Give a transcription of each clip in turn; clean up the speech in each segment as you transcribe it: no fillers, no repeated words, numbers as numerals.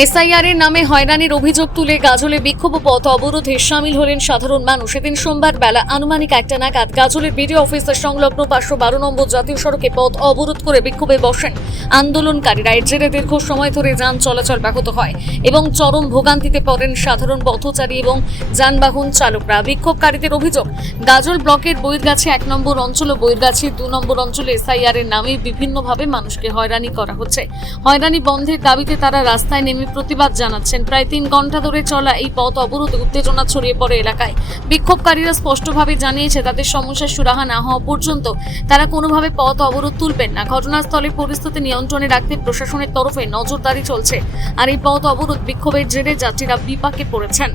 এসআইআরের নামে হয়রানির অভিযোগ তুলে গাজলে বিক্ষোভ পথ অবরোধে সামিল হলেন সাধারণ মানুষ। এদিন সোমবার বেলা আনুমানিক 1টা নাগাদ গাজলের বিডিও অফিসের সংলগ্ন 512 নম্বর জাতীয় সড়কে পথ অবরোধ করে বিক্ষোভে বসেন আন্দোলনকারীরা। এর জেরে দীর্ঘ সময় ধরে যান চলাচল ব্যাহত হয় এবং চরম ভোগান্তিতে পড়েন সাধারণ পথচারী এবং যানবাহন চালকরা। বিক্ষোভকারীদের অভিযোগ, গাজল ব্লকের বৈরগাছি 1 নম্বর অঞ্চল ও বৈরগাছি 2 নম্বর অঞ্চলে এসআইআরের নামে বিভিন্নভাবে মানুষকে হয়রানি করা হচ্ছে। হয়রানি বন্ধের দাবিতে তারা রাস্তায় নেমে প্রতিবাদ জানাচ্ছেন। প্রায় 3 ঘন্টা ধরে চলা এই পথ অবরোধে উত্তেজনা ছড়িয়ে পড়ে এলাকায়। বিক্ষোভকারীরা স্পষ্টভাবে জানিয়েছে তাদের সমস্যার সুরাহা না হওয়া পর্যন্ত তারা কোনোভাবে পথ অবরোধ তুলবেন না। ঘটনাস্থলে পরিস্থিতি নিয়ন্ত্রণে রাখতে প্রশাসনের তরফে নজরদারি চলছে। আর এই পথ অবরোধ বিক্ষোভের জেরে যাত্রীরা বিপাকে পড়েছেন।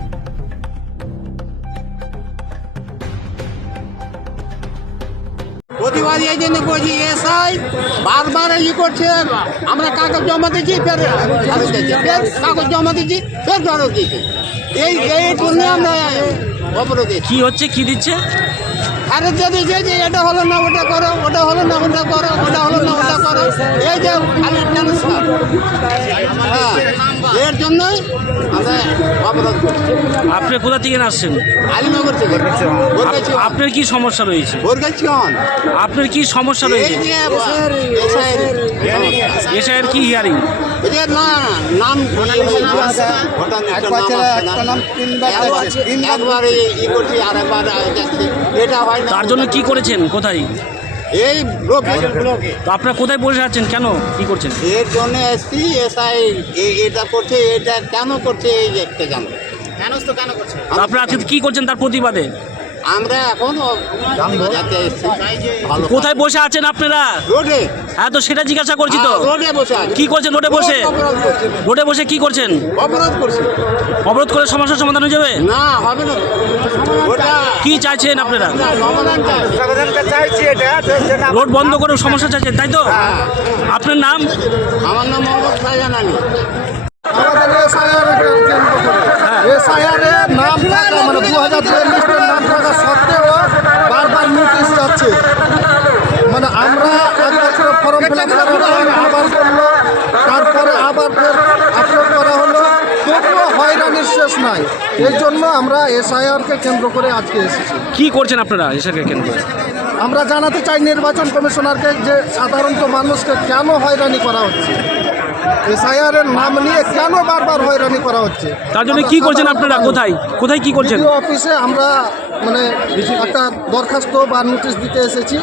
প্রতিবাদ এই জন্য করছি, এসআই বারবার ই করছে। আমরা কাগজ জমা দিচ্ছি, ফের ফেরত দিচ্ছি, ফের কাগজ জমা দিচ্ছি, ফের ফেরত দিচ্ছি। এই জন্য আমরা অবরোধ। কি হচ্ছে, কি দিচ্ছে? ফেরত দিয়ে দিচ্ছে যে এটা হলো না ওটা করো, ওটা হলো না ওটা করো, ওটা হলো না ওটা করো। এই যে খালি ট্রান্সফার, হ্যাঁ, এর জন্যই আমরা অবরোধ করছি। আপনি কোথা থেকে আসছেন? আলীনগর থেকে। আপনার কি সমস্যা রয়েছে? আপনার কি সমস্যা রয়েছে? এসআইআর কি হিয়ারিং? নাম একবারে ই করছি, আরেকবার যাচ্ছি, এটা হয় না। তার জন্য কি করেছেন? কোথায়? এই ব্লকে। তো আপনারা কোথায় বসে আছেন? কেন কি করছেন? এর জন্য এসছি, এসআই এটা করছে, এটা কেন করছে এই একটা জানবো। কেন করছে? আপনারা আজকে কি করছেন তার প্রতিবাদে? আমরা এখন কোথায় বসে আছেন আপনারা? রোডে। হ্যাঁ, তো সেটা জিজ্ঞাসা করছি তো। রোডে বসে আছি। কি করছেন রোডে বসে? রোডে বসে কি করছেন? অবরোধ করছি। অবরোধ করে সমস্যার সমাধান হয়ে যাবে? না, হবে না। ওটা কি চাইছেন আপনারা? সমাধানটা চাইছি, এটা রোড বন্ধ করে সমস্যা চাইছেন, তাই তো? আপনার নাম? আমার নাম মোহাম্মদ শাহজাহান আলী। আমাদের এসআইআরের নাম থাকা মানে 2042 লিস্টের নাম থাকা সত্ত্বেও বারবার নোটিশ যাচ্ছে। মানে আমরা একমাত্র ফর্ম ফিল আপ করা হলো, আবার করলো, তারপরে আবার ফের আপলোড করা হলো, তবুও হয়রানির শেষ নাই। এই জন্য আমরা এসআইআরকে কেন্দ্র করে আজকে এসেছি। কি করছেন আপনারা এসআইআরকে কেন্দ্র করে? আমরা জানাতে চাই নির্বাচন কমিশনারকে যে সাধারণত মানুষকে কেন হয়রানি করা হচ্ছে, এসআইআরের নাম নিয়ে কেন বারবার হয়রানি করা হচ্ছে। তার জন্য কি করছেন আপনারা? কোথায় কোথায় কি করছেন? বিডিও অফিসে আমরা মানে একটা দরখাস্ত বা নোটিশ দিতে এসেছি,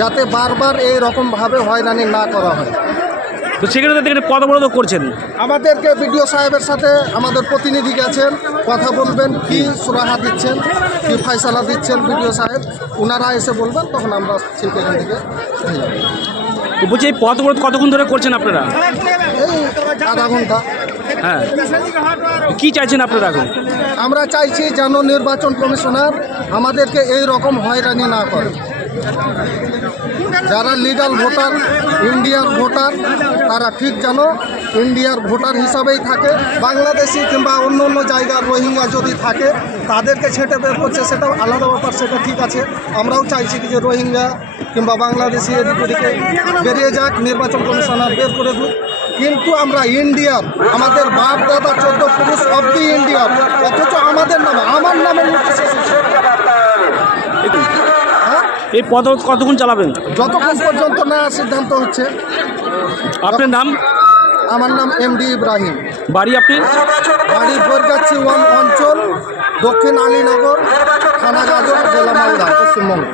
যাতে বারবার এই রকমভাবে হয়রানি না করা হয়। তো সেখানে থেকে পথ অবরোধ করছেন। আমাদেরকে বিডিও সাহেবের সাথে আমাদের প্রতিনিধি গেছেন, কথা বলবেন, কি সুরাহা দিচ্ছেন, কি ফয়সালা দিচ্ছেন বিডিও সাহেব, ওনারা এসে বলবেন, তখন আমরা ঠিক এখান থেকে নিয়ে যাব। তো বলছি, এই পথ অবরোধ কতক্ষণ ধরে করছেন আপনারা? এই আধা ঘন্টা। হ্যাঁ, কি চাইছেন আপনারা এখন? আমরা চাইছি যেন নির্বাচন কমিশনার আমাদেরকে এই রকম হয়রানি না করে। যারা লিগাল ভোটার, ইন্ডিয়ার ভোটার, তারা ঠিক যেন ইন্ডিয়ার ভোটার হিসাবেই থাকে। বাংলাদেশি কিংবা অন্য অন্য জায়গার রোহিঙ্গা যদি থাকে তাদেরকে ছেটে বের করছে, সেটাও আলাদা ব্যাপার, সেটা ঠিক আছে। আমরাও চাইছি যে রোহিঙ্গা কিংবা বাংলাদেশি এদিক ওদিকে বেরিয়ে যাক, নির্বাচন কমিশনার বের করে দিক। কিন্তু আমরা ইন্ডিয়ার, আমাদের বাপ দাদা 14 পুরুষ অব্দি ইন্ডিয়ার, অথচ আমাদের নামে, আমার নামে নোটিশ এসেছে। এই পথ অবরোধ কতক্ষণ চালাবেন? যতক্ষণ পর্যন্ত না সিদ্ধান্ত হচ্ছে। আপনার নাম? আমার নাম এমডি ইব্রাহিম। বাড়ি আপনার? বাড়ি বৈরগাছি 1 অঞ্চল, দক্ষিণ আলীনগর, থানা গাজল, জেলা মালদা, পশ্চিমবঙ্গ।